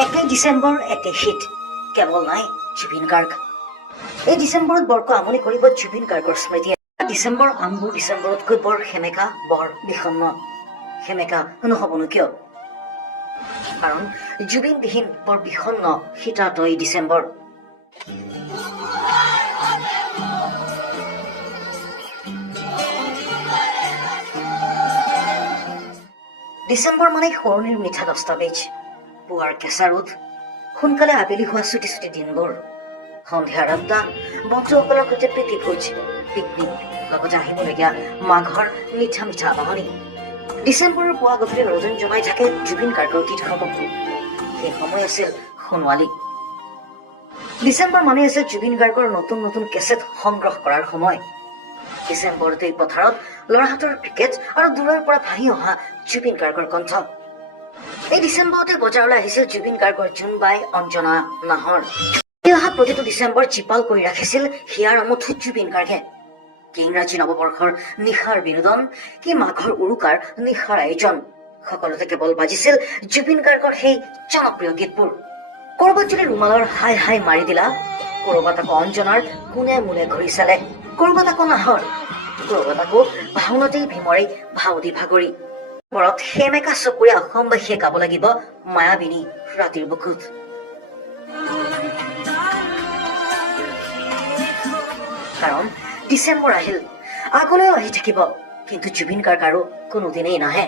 1 ডিচেম্বৰ 1 শীত কেৱল নাই জুবিন গাৰ্গ। এই ডিচেম্বৰত বৰক আমনি কৰিব জুবিন গাৰ্গৰ স্মৃতিয়ে। ডিচেম্বৰ আমবোৰ ডিচেম্বৰতকৈ বৰ সেমেকা, বৰ বিষণ্ণ। সেমেকা নহ'বনো কিয়? কাৰণ জুবিনবিহীন বৰ বিষণ্ণ শীতাত এই ডিচেম্বৰ। ডিচেম্বৰ মানে সৰণিৰ মিঠা দস্তাবেজ, পুৱাৰ কেঁচা ৰ'দ, সোনকালে আবেলি হোৱা চুটি চুটি দিনবোৰ, সন্ধিয়াৰ আড্ডা, বন্ধুসকলৰ সৈতে প্ৰীতি ভোজ, পিকনিক, লগতে আহিবলগীয়া মাঘৰ মিঠা মিঠা বাহনি। ডিচেম্বৰৰ পুৱা গধূলি ৰজন জনাই থাকে জুবিন গাৰ্গৰ গীতসমূহ। সেই সময় আছিল সোণোৱালী। ডিচেম্বৰ মানে আছিল জুবিন গাৰ্গৰ নতুন নতুন কেছেট সংগ্ৰহ কৰাৰ সময়। ডিচেম্বৰতে পথাৰত ল'ৰাহঁতৰ ক্ৰিকেট আৰু দূৰৰ পৰা ভাহি অহা জুবিন গাৰ্গৰ কণ্ঠ। এই ডিচেম্বৰতে বজাৰলৈ আহিছিল জুবিন গাৰ্গৰ জোনবাই, অঞ্জনা, নাহৰ। এই অহা প্ৰতিটো ডিচেম্বৰ জীপাল কৰি ৰাখিছিল হিয়াৰ আমঠু জুবিন গাৰ্গে। কি ইংৰাজী নৱবৰ্ষৰ নিশাৰ বিনোদন, কি মাঘৰ উৰুকাৰ নিশাৰ আয়োজন, সকলোতে কেৱল বাজিছিল জুবিন গাৰ্গৰ সেই জনপ্ৰিয় গীতবোৰ। কৰবাত যদি ৰুমালৰ হাই হাই মাৰি দিলা, কৰবাত আকৌ অঞ্জনাৰ কোনে মোলে ঘূৰি চালে, কৰবাত আকৌ নাহৰ, কৰবাত আকৌ ভাওনাতেই ভীমৰে ভাও দি ভাগৰি। বৰত সেমেকা চকুৰে অসমবাসীয়ে গাব লাগিব মায়াবিনী ৰাতিৰ বুকুত। কাৰণ ডিচেম্বৰ আহিল, আগলৈও আহি থাকিব, কিন্তু জুবিন গাৰ্গ আৰু কোনোদিনেই নাহে।